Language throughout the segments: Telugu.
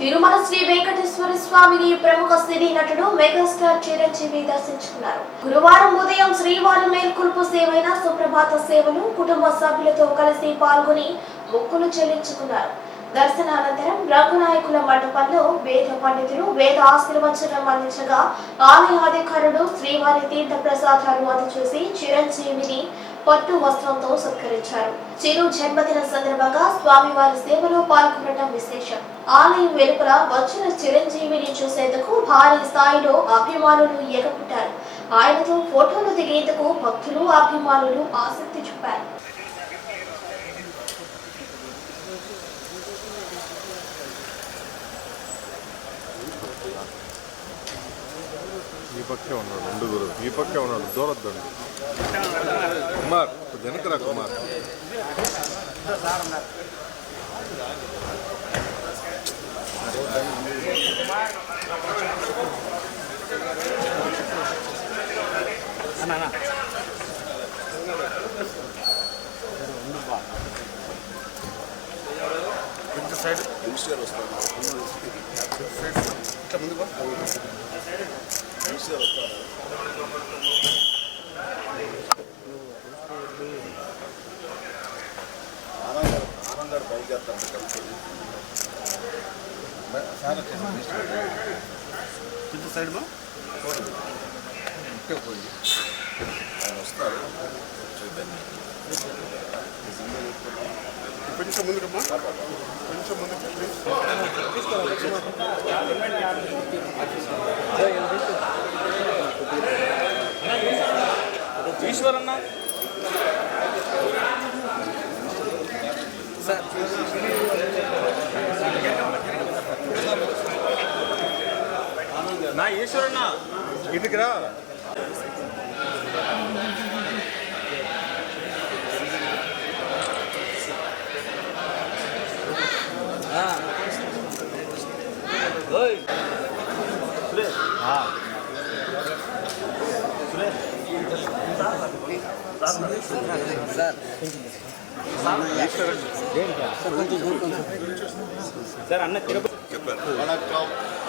తిరుమల శ్రీ వెంకటేశ్వర స్వామిని ప్రముఖ సినీ నటుడు మెగాస్టార్ చిరంజీవి దర్శించుకున్నారు. గురువారం ఉదయం శ్రీవారి మేల్కొల్పు సేవైన సుప్రభాత సేవలు కుటుంబ సభ్యులతో కలిసి పాల్గొని మొక్కులు చెల్లించుకున్నారు. దర్శనానంతరం రఘునాయకుల మండపంలో వేద పండితులు వేద ఆశీర్వచనం అందించగా ఆలయ అధికారులు శ్రీవారి తీర్థ ప్రసాదాలు అందజేసి చిరంజీవిని పట్టు వస్త్రంతో సత్కరించారు. చిరు జన్మదిన సందర్భంగా స్వామివారి సేవలో పాల్గొనడం విశేషం. ఆలయం వెలుపల వచ్చిన చిరంజీవిని చూసేందుకు భారీ స్థాయిలో అభిమానులు ఎగపుట్టారు. ఆయనతో ఫోటోలు దిగేందుకు భక్తులు అభిమానులు ఆసక్తి చూపారు. ఈ పక్కే ఉన్నాడు రెండు గురు ఈ పక్కే ఉన్నాడు దూరద్దండి. కుమార్ వెనకరా కుమార్ సైడ్ మా? కొంచెం ముందుకమ్మా. కొంచెం ముందుకు ప్లీజ్ ఈశ్వరన్న. నా ఈశ్వరన్న ఇటుకి రా సార్ అన్న తిరుపతి வணக்கம் நீதி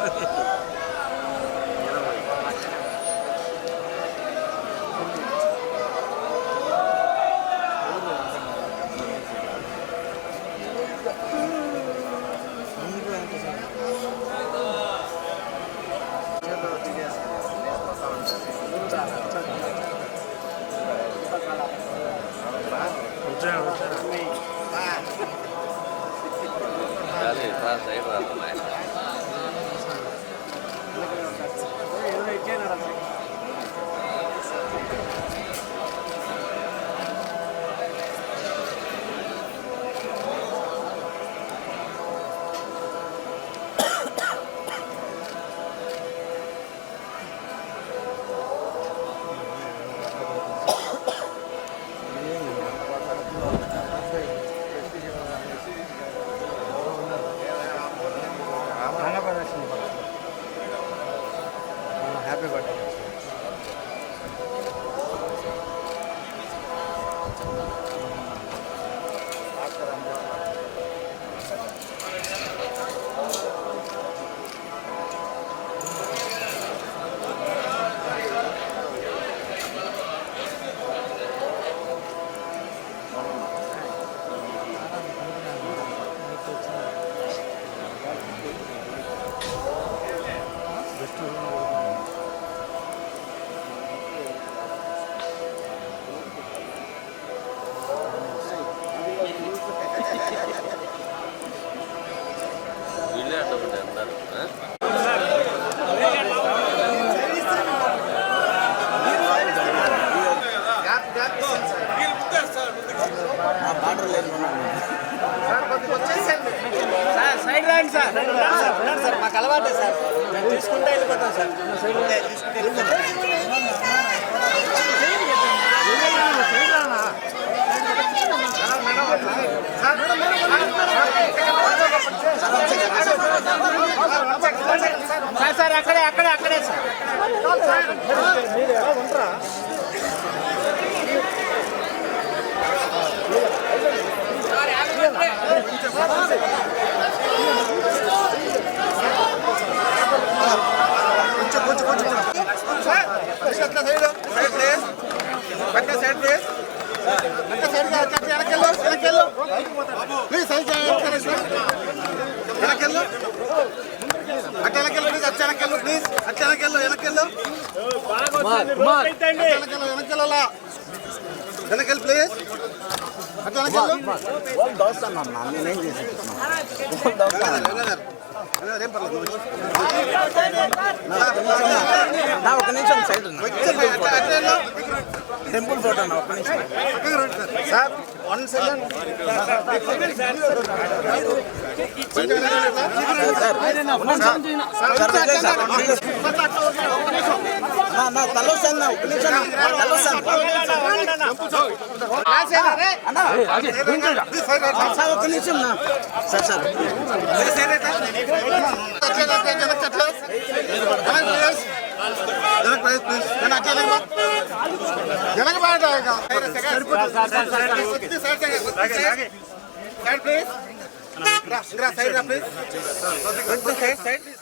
这样，这样。哪里？他谁说？వెనకెళ్ళు వెనకెళ్ళాలా వెనకెళ్ళు ప్లీజ్ అట్లా వెనకెళ్ళు ఏం పర్లేదు నా ఒక నిమిషం సైడ్ అట్లా అట్లా. టెంపుల్ ఫోటో నా ఒక నిమిషం పక్కకి రండి సార్. సార్ వన్ సెకండ్ నా అన్న ఒక నిమిషం తలొస్తాను అన్నా సార్ ఒక నిమిషం నా సార్ సార్. Side please